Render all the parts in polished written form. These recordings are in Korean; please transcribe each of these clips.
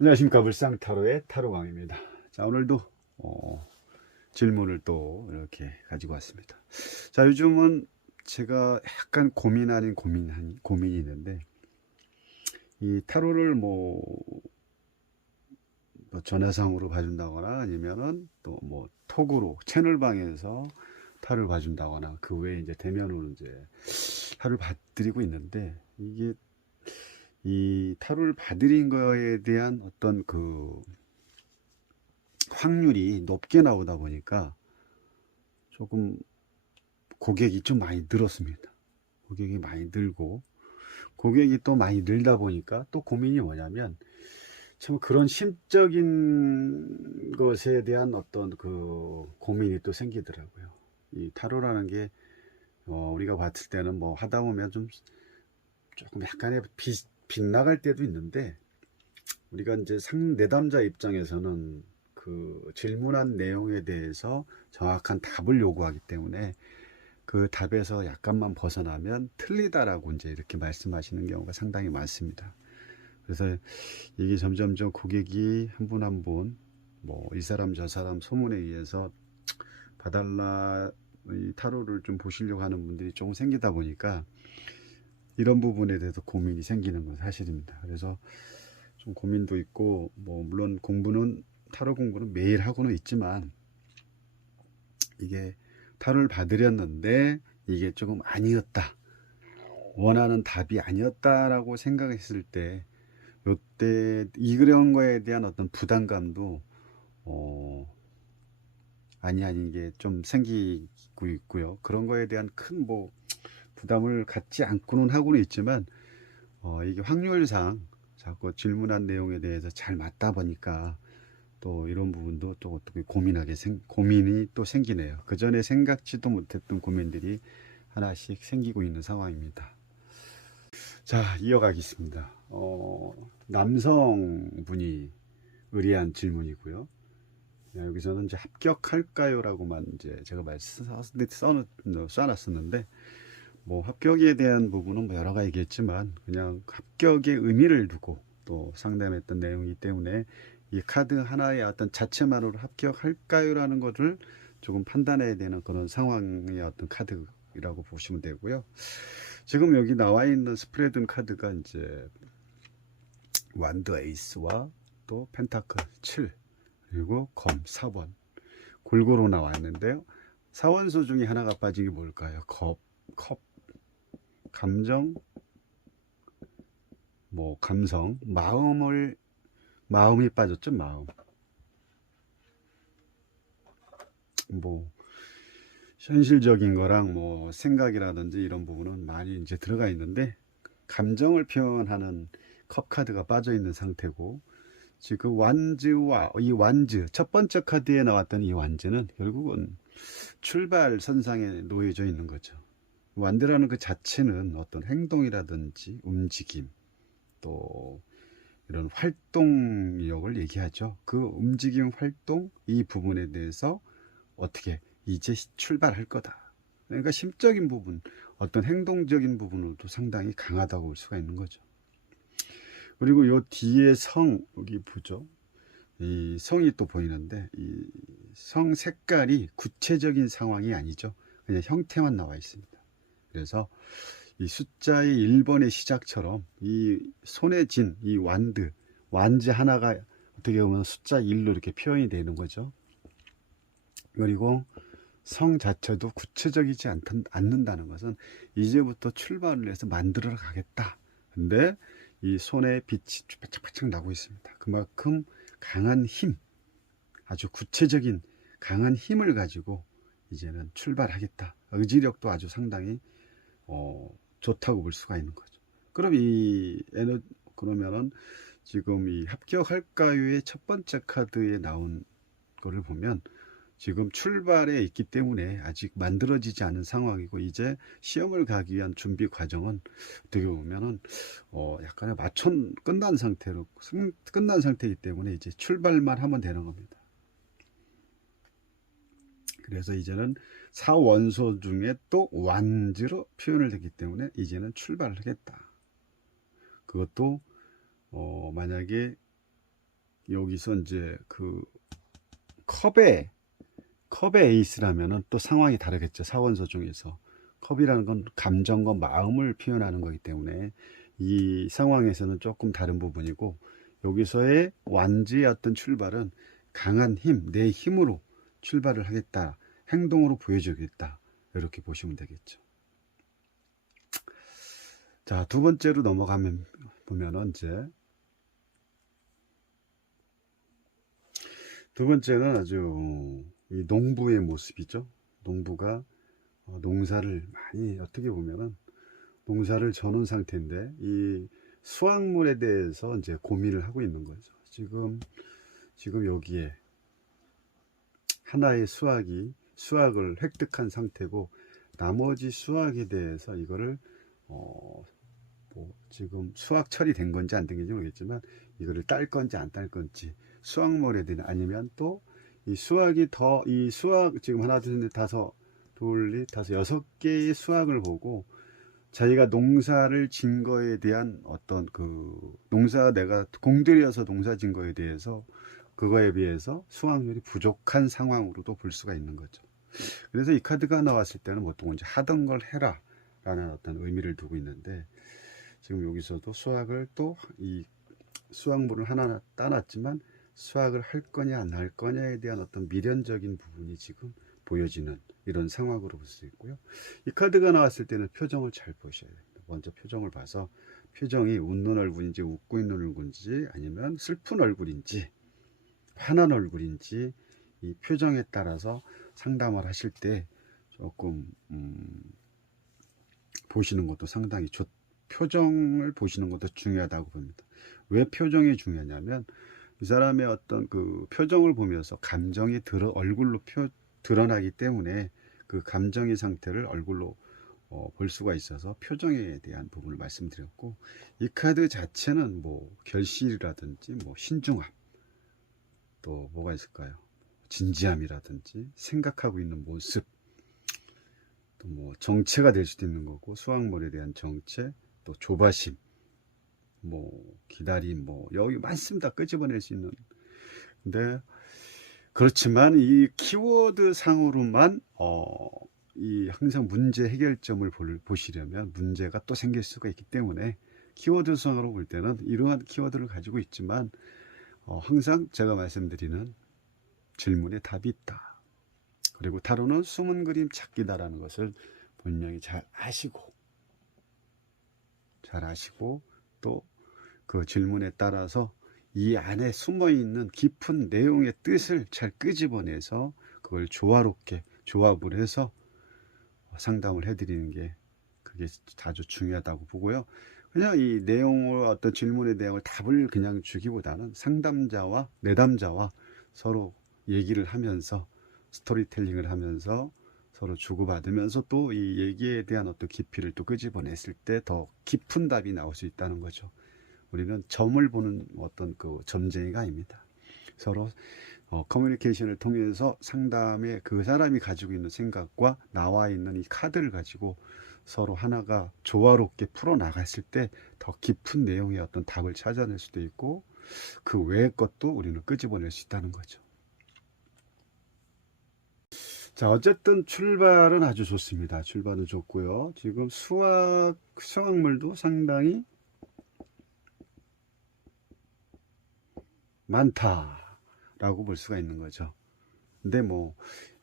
안녕하십니까. 물상타로의 타로광입니다. 자, 오늘도 질문을 또 이렇게 가지고 왔습니다. 자, 요즘은 제가 약간 고민 아닌 고민이 있는데, 이 타로를 뭐 전화상으로 봐준다거나 아니면은 또 뭐 톡으로 채널방에서 타로를 봐준다거나 그 외에 이제 대면으로 이제 타로를 봐드리고 있는데, 이게 이 타로를 봐드린 거에 대한 어떤 그 확률이 높게 나오다 보니까 조금 고객이 좀 많이 늘었습니다. 고객이 많이 늘고, 고객이 또 많이 늘다 보니까 또 고민이 뭐냐면, 참 그런 심적인 것에 대한 어떤 그 고민이 또 생기더라고요. 이 타로라는 게 우리가 봤을 때는 뭐 하다 보면 좀 조금 약간의 빗나갈 때도 있는데, 우리가 이제 내담자 입장에서는 그 질문한 내용에 대해서 정확한 답을 요구하기 때문에 그 답에서 약간만 벗어나면 틀리다라고 이제 이렇게 말씀하시는 경우가 상당히 많습니다. 그래서 이게 점점점 고객이 한 분 한 분 뭐 이 사람 저 사람 소문에 의해서 봐달라, 이 타로를 좀 보시려고 하는 분들이 조금 생기다 보니까 이런 부분에 대해서 고민이 생기는 건 사실입니다. 그래서 좀 고민도 있고, 뭐 물론 타로 공부는 매일 하고는 있지만, 이게 타로를 받으렸는데 이게 조금 아니었다, 원하는 답이 아니었다라고 생각했을 때, 이때 이런 거에 대한 어떤 부담감도 아니 이게 좀 생기고 있고요. 그런 거에 대한 큰 뭐 부담을 갖지 않고는 하고는 있지만, 이게 확률상 자꾸 질문한 내용에 대해서 잘 맞다 보니까 또 이런 부분도 또 어떻게 고민이 또 생기네요. 그 전에 생각지도 못했던 고민들이 하나씩 생기고 있는 상황입니다. 자, 이어가겠습니다. 남성분이 의뢰한 질문이고요. 여기서는 이제 합격할까요라고만 이제 제가 써놨었는데, 뭐 합격에 대한 부분은 뭐 여러 가지 얘기했지만, 그냥 합격의 의미를 두고 또 상담했던 내용이기 때문에 이 카드 하나의 어떤 자체만으로 합격할까요라는 것을 조금 판단해야 되는 그런 상황의 어떤 카드라고 보시면 되고요. 지금 여기 나와 있는 스프레드 카드가 이제 완드 에이스와 또 펜타클 7, 그리고 검 4번 골고루 나와 있는데요. 사원소 중에 하나가 빠진 게 뭘까요? 컵, 감정, 뭐 감성, 마음이 빠졌죠. 마음. 뭐 현실적인 거랑 뭐 생각이라든지 이런 부분은 많이 이제 들어가 있는데, 감정을 표현하는 컵 카드가 빠져 있는 상태고, 지금 완즈와 이 완즈, 첫 번째 카드에 나왔던 이 완즈는 결국은 출발선상에 놓여져 있는 거죠. 완드라는 그 자체는 어떤 행동이라든지 움직임, 또 이런 활동력을 얘기하죠. 그 움직임, 활동, 이 부분에 대해서 어떻게 이제 출발할 거다. 그러니까 심적인 부분, 어떤 행동적인 부분으로도 상당히 강하다고 볼 수가 있는 거죠. 그리고 요 뒤에 여기 보죠. 이 성이 또 보이는데, 이 성 색깔이 구체적인 상황이 아니죠. 그냥 형태만 나와 있습니다. 그래서 이 숫자의 1번의 시작처럼 이 손에 쥔 이 완즈 하나가 어떻게 보면 숫자 1로 이렇게 표현이 되는 거죠. 그리고 성 자체도 구체적이지 않는다는 것은 이제부터 출발을 해서 만들어 가겠다. 근데 이 손에 빛이 바짝바짝 나고 있습니다. 그만큼 강한 힘, 아주 구체적인 강한 힘을 가지고 이제는 출발하겠다. 의지력도 아주 상당히 좋다고 볼 수가 있는 거죠. 그럼 그러면은 지금 이 합격할까요의 첫 번째 카드에 나온 거를 보면, 지금 출발에 있기 때문에 아직 만들어지지 않은 상황이고, 이제 시험을 가기 위한 준비 과정은 어떻게 보면은 약간의 끝난 상태이기 때문에 이제 출발만 하면 되는 겁니다. 그래서 이제는 사원소 중에 또 완즈로 표현을 했기 때문에 이제는 출발을 하겠다. 그것도 만약에 여기서 이제 그 컵의 에이스라면은 또 상황이 다르겠죠. 사원서 중에서 컵이라는 건 감정과 마음을 표현하는 거기 때문에 이 상황에서는 조금 다른 부분이고, 여기서의 완지의 어떤 출발은 강한 힘, 내 힘으로 출발을 하겠다, 행동으로 보여주겠다, 이렇게 보시면 되겠죠. 자, 두 번째로 넘어가면 보면은 이제 두 번째는 아주 이 농부의 모습이죠. 농부가 농사를 많이, 어떻게 보면은 농사를 져놓은 상태인데 이 수확물에 대해서 이제 고민을 하고 있는 거죠. 지금 여기에 하나의 수확을 획득한 상태고, 나머지 수확에 대해서 이거를 뭐 지금 수확 처리된 건지 안 된 건지 모르겠지만, 이거를 딸 건지 안 딸 건지, 수확물에 대한, 아니면 또 이 수확이 이 수확 지금 하나 둘 셋 다섯 다섯 여섯 개의 수확을 보고, 자기가 농사를 진 거에 대한 어떤 내가 공들여서 농사 진 거에 대해서, 그거에 비해서 수확률이 부족한 상황으로도 볼 수가 있는 거죠. 그래서 이 카드가 나왔을 때는 보통 이제 하던 걸 해라 라는 어떤 의미를 두고 있는데, 지금 여기서도 이 수확물을 하나 따놨지만 수확을 할 거냐 안 할 거냐에 대한 어떤 미련적인 부분이 지금 보여지는 이런 상황으로 볼 수 있고요. 이 카드가 나왔을 때는 표정을 잘 보셔야 됩니다. 먼저 표정을 봐서, 표정이 웃는 얼굴인지 웃고 있는 얼굴인지, 아니면 슬픈 얼굴인지 화난 얼굴인지, 이 표정에 따라서 상담을 하실 때 조금 보시는 것도 상당히 표정을 보시는 것도 중요하다고 봅니다. 왜 표정이 중요하냐면, 이 사람의 어떤 그 표정을 보면서 감정이 얼굴로 드러나기 때문에, 그 감정의 상태를 얼굴로 볼 수가 있어서 표정에 대한 부분을 말씀드렸고, 이 카드 자체는 뭐 결실이라든지 뭐 신중함, 또 뭐가 있을까요? 진지함이라든지 생각하고 있는 모습, 또 뭐 정체가 될 수도 있는 거고, 수확물에 대한 정체, 또 조바심, 뭐 기다림, 뭐 여기 많습니다. 끄집어낼 수 있는. 근데 그렇지만 이 키워드 상으로만 이 항상 문제 해결점을 보시려면 문제가 또 생길 수가 있기 때문에, 키워드 상으로 볼 때는 이러한 키워드를 가지고 있지만, 항상 제가 말씀드리는 질문에 답이 있다, 그리고 타로는 숨은 그림 찾기다라는 것을 분명히 잘 아시고 또 그 질문에 따라서 이 안에 숨어 있는 깊은 내용의 뜻을 잘 끄집어내서 그걸 조합을 해서 상담을 해드리는 게, 그게 아주 중요하다고 보고요. 그냥 이 내용을, 어떤 질문의 내용을 답을 그냥 주기보다는 상담자와 내담자와 서로 얘기를 하면서, 스토리텔링을 하면서 서로 주고받으면서, 또 이 얘기에 대한 어떤 깊이를 또 끄집어냈을 때 더 깊은 답이 나올 수 있다는 거죠. 우리는 점을 보는 어떤 그 점쟁이가 아닙니다. 서로 커뮤니케이션을 통해서 상담에 그 사람이 가지고 있는 생각과 나와 있는 이 카드를 가지고 서로 하나가 조화롭게 풀어나갔을 때 더 깊은 내용의 어떤 답을 찾아낼 수도 있고, 그 외의 것도 우리는 끄집어낼 수 있다는 거죠. 자, 어쨌든 출발은 아주 좋습니다. 출발은 좋고요. 지금 수확물도 상당히 많다라고 볼 수가 있는 거죠. 근데 뭐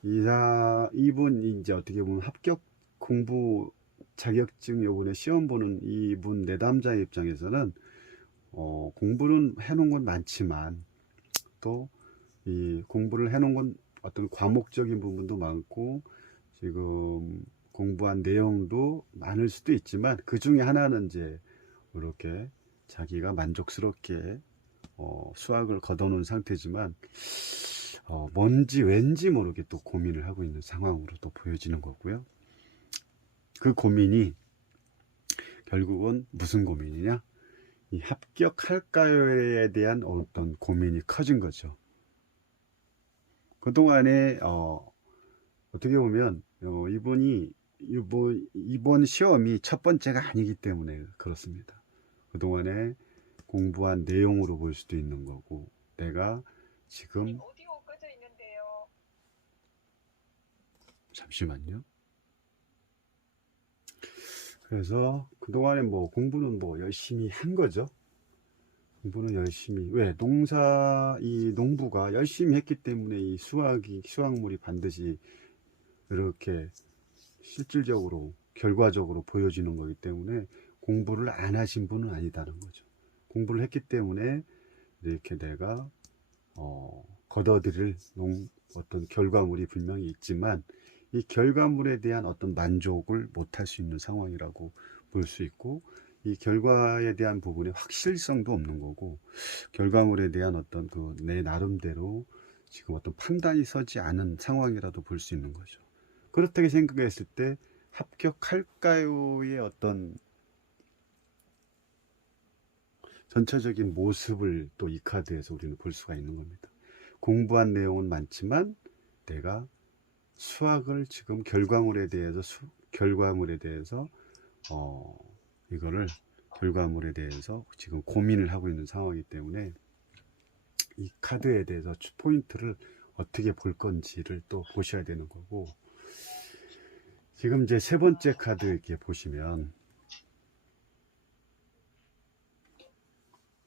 이분 이제 어떻게 보면 합격 공부 자격증 요번에 시험 보는 이분 내담자의 입장에서는 공부는 해놓은 건 많지만, 또 이 공부를 해놓은 건 어떤 과목적인 부분도 많고, 지금 공부한 내용도 많을 수도 있지만, 그 중에 하나는 이제 이렇게 자기가 만족스럽게 수학을 걷어놓은 상태지만, 뭔지 왠지 모르게 또 고민을 하고 있는 상황으로 또 보여지는 거고요. 그 고민이 결국은 무슨 고민이냐? 이 합격할까요에 대한 어떤 고민이 커진 거죠. 그동안에 어떻게 보면 이번 시험이 첫 번째가 아니기 때문에 그렇습니다. 그동안에 공부한 내용으로 볼 수도 있는 거고, 내가 지금 오디오 꺼져 있는데요. 잠시만요. 그래서 그동안에 뭐 공부는 뭐 열심히 한 거죠. 공부는 열심히. 왜? 이 농부가 열심히 했기 때문에 이 수확물이 반드시 이렇게 실질적으로, 결과적으로 보여지는 거기 때문에 공부를 안 하신 분은 아니다는 거죠. 공부를 했기 때문에 이렇게 내가, 거둬들일 어떤 결과물이 분명히 있지만 이 결과물에 대한 어떤 만족을 못 할 수 있는 상황이라고 볼 수 있고, 이 결과에 대한 부분에 확실성도 없는 거고, 결과물에 대한 어떤 그 내 나름대로 지금 어떤 판단이 서지 않은 상황이라도 볼 수 있는 거죠. 그렇다고 생각했을 때 합격할까요의 어떤 전체적인 모습을 또 이 카드에서 우리는 볼 수가 있는 겁니다. 공부한 내용은 많지만 내가 수학을 지금 결과물에 대해서 이거를 결과물에 대해서 지금 고민을 하고 있는 상황이기 때문에 이 카드에 대해서 포인트를 어떻게 볼 건지를 또 보셔야 되는 거고, 지금 이제 세 번째 카드 이렇게 보시면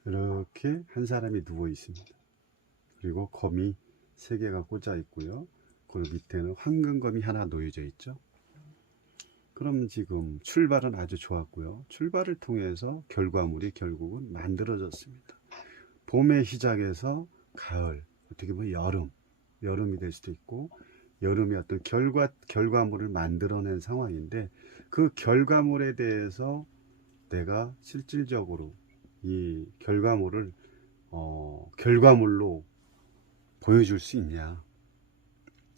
이렇게 한 사람이 누워 있습니다. 그리고 검이 세 개가 꽂아 있고요. 그리고 밑에는 황금검이 하나 놓여져 있죠. 그럼 지금 출발은 아주 좋았고요. 출발을 통해서 결과물이 결국은 만들어졌습니다. 봄에 시작해서 가을, 어떻게 보면 여름이 될 수도 있고, 여름이 어떤 결과물을 만들어낸 상황인데, 그 결과물에 대해서 내가 실질적으로 이 결과물로 보여줄 수 있냐,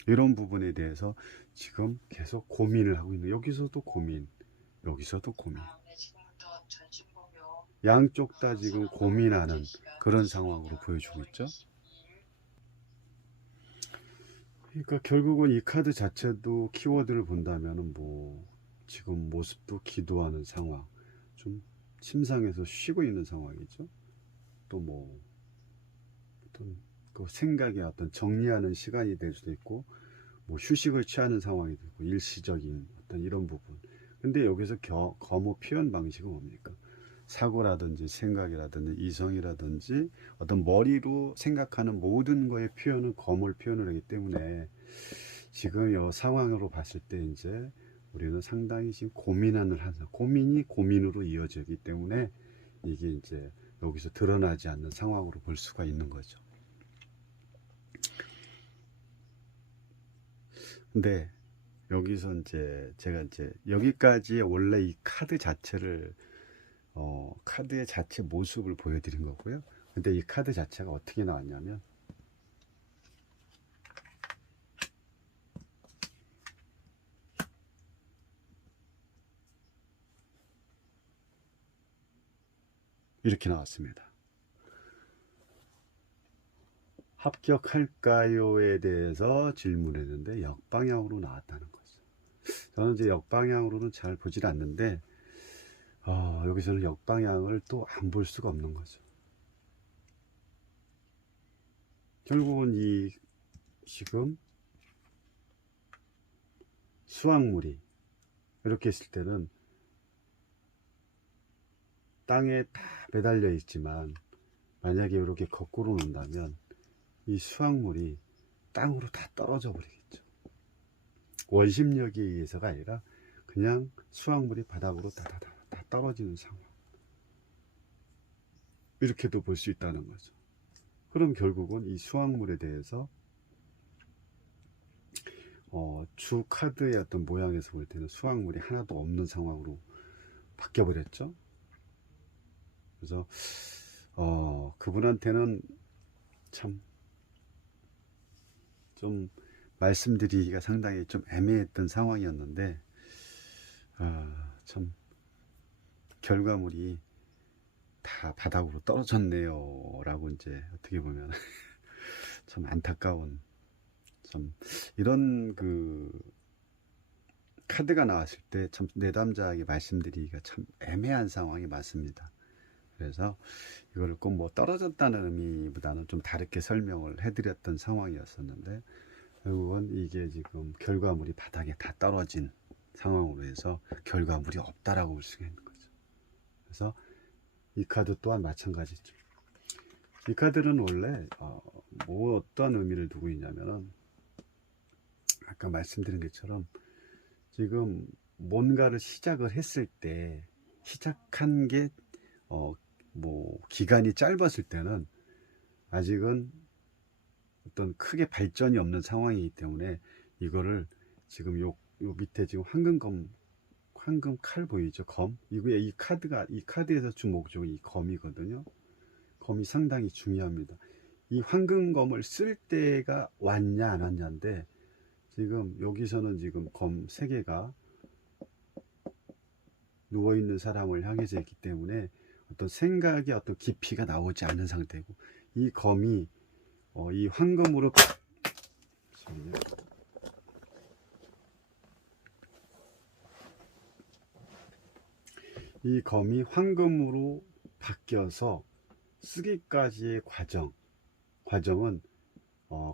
이런 부분에 대해서 지금 계속 고민을 하고 있는, 여기서도 고민, 여기서도 고민, 양쪽 다 지금 고민하는 그런 상황으로 보여주고 있죠. 그러니까 결국은 이 카드 자체도 키워드를 본다면은 뭐 지금 모습도 기도하는 상황, 좀 침상에서 쉬고 있는 상황이죠. 또 뭐 어떤 그 생각의 어떤 정리하는 시간이 될 수도 있고, 뭐 휴식을 취하는 상황이 되고, 일시적인 어떤 이런 부분. 근데 여기서 거무 표현 방식은 뭡니까? 사고라든지 생각이라든지 이성이라든지 어떤 머리로 생각하는 모든 거의 표현은 검을 표현을 하기 때문에, 지금 이 상황으로 봤을 때 이제 우리는 상당히 지금 고민이 고민으로 이어지기 때문에 이게 이제 여기서 드러나지 않는 상황으로 볼 수가 있는 거죠. 근데 여기서 이제 제가 이제 여기까지 원래 이 카드 자체를, 카드의 자체 모습을 보여드린 거고요. 근데 이 카드 자체가 어떻게 나왔냐면, 이렇게 나왔습니다. 합격할까요에 대해서 질문했는데 역방향으로 나왔다는 거죠. 저는 이제 역방향으로는 잘 보질 않는데, 여기서는 역방향을 또 안 볼 수가 없는 거죠. 결국은 이 지금 수확물이 이렇게 있을 때는 땅에 다 매달려 있지만, 만약에 이렇게 거꾸로 놓는다면 이 수확물이 땅으로 다 떨어져 버리겠죠. 원심력에 의해서가 아니라 그냥 수확물이 바닥으로 다 떨어지는 상황, 이렇게도 볼 수 있다는 거죠. 그럼 결국은 이 수확물에 대해서 주 카드의 어떤 모양에서 볼 때는 수확물이 하나도 없는 상황으로 바뀌어 버렸죠. 그래서 그분한테는 참 좀 말씀드리기가 상당히 좀 애매했던 상황이었는데, 참 결과물이 다 바닥으로 떨어졌네요 라고 이제 어떻게 보면 참 안타까운, 참 이런 그 카드가 나왔을 때 참 내담자하게 말씀드리기가 참 애매한 상황이 맞습니다. 그래서 이거를 꼭 뭐 떨어졌다는 의미보다는 좀 다르게 설명을 해드렸던 상황이었었는데, 결국은 이게 지금 결과물이 바닥에 다 떨어진 상황으로 해서 결과물이 없다라고 볼 수가 있는 거죠. 그래서 이 카드 또한 마찬가지죠. 이 카드는 원래 뭐 어떤 의미를 두고 있냐면은, 아까 말씀드린 것처럼 지금 뭔가를 시작을 했을 때, 시작한 게 뭐 기간이 짧았을 때는 아직은 어떤 크게 발전이 없는 상황이기 때문에, 이거를 지금 요 밑에 지금 황금 칼 보이죠? 검. 이거에 이 카드에서 주 목적이 이 검이거든요. 검이 상당히 중요합니다. 이 황금검을 쓸 때가 왔냐 안 왔냐인데, 지금 여기서는 지금 검 3개가 누워있는 사람을 향해져 있기 때문에 어떤 생각의 어떤 깊이가 나오지 않은 상태고, 이 검이 이 황금으로 이 검이 황금으로 바뀌어서 쓰기까지의 과정은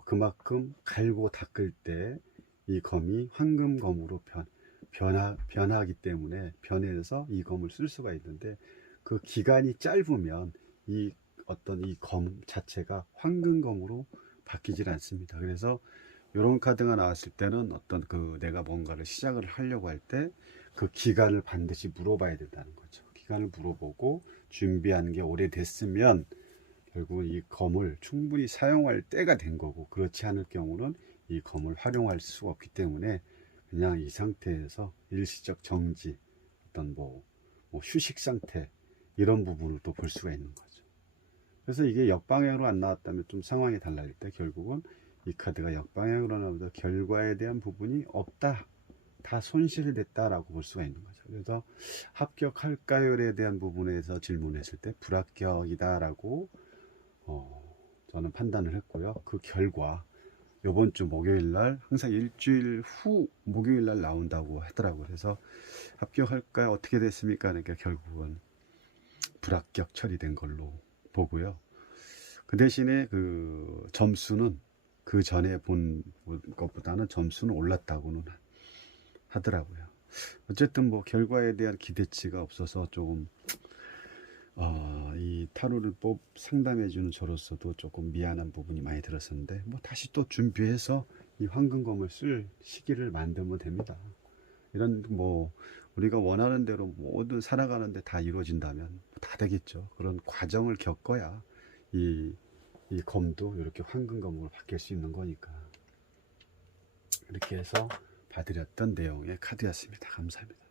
그만큼 갈고 닦을 때 이 검이 황금검으로 변하기 때문에, 변해서 이 검을 쓸 수가 있는데, 그 기간이 짧으면 이 어떤 이 검 자체가 황금검으로 바뀌질 않습니다. 그래서 이런 카드가 나왔을 때는 어떤 내가 뭔가를 시작을 하려고 할 때 그 기간을 반드시 물어봐야 된다는 거죠. 기간을 물어보고 준비한 게 오래됐으면 결국은 이 검을 충분히 사용할 때가 된 거고, 그렇지 않을 경우는 이 검을 활용할 수가 없기 때문에 그냥 이 상태에서 일시적 정지, 어떤 뭐 휴식 상태, 이런 부분을 또 볼 수가 있는 거죠. 그래서 이게 역방향으로 안 나왔다면 좀 상황이 달라질 때, 결국은 이 카드가 역방향으로 나오면서 결과에 대한 부분이 없다, 다 손실됐다라고 볼 수가 있는 거죠. 그래서 합격할까요에 대한 부분에서 질문했을 때 불합격이다라고 저는 판단을 했고요. 그 결과 이번 주 목요일 날, 항상 일주일 후 목요일 날 나온다고 하더라고요. 그래서 합격할까요? 어떻게 됐습니까? 그러니까 결국은 불합격 처리된 걸로 보고요. 그 대신에 그 점수는 그 전에 본 것보다는 점수는 올랐다고는 하더라고요. 어쨌든 뭐 결과에 대한 기대치가 없어서 조금 이 타로를 상담해주는 저로서도 조금 미안한 부분이 많이 들었었는데, 뭐 다시 또 준비해서 이 황금검을 쓸 시기를 만들면 됩니다. 이런 뭐 우리가 원하는 대로 모든 살아가는데 다 이루어진다면 다 되겠죠. 그런 과정을 겪어야 이 검도 이렇게 황금검으로 바뀔 수 있는 거니까. 이렇게 해서 봐드렸던 내용의 카드였습니다. 감사합니다.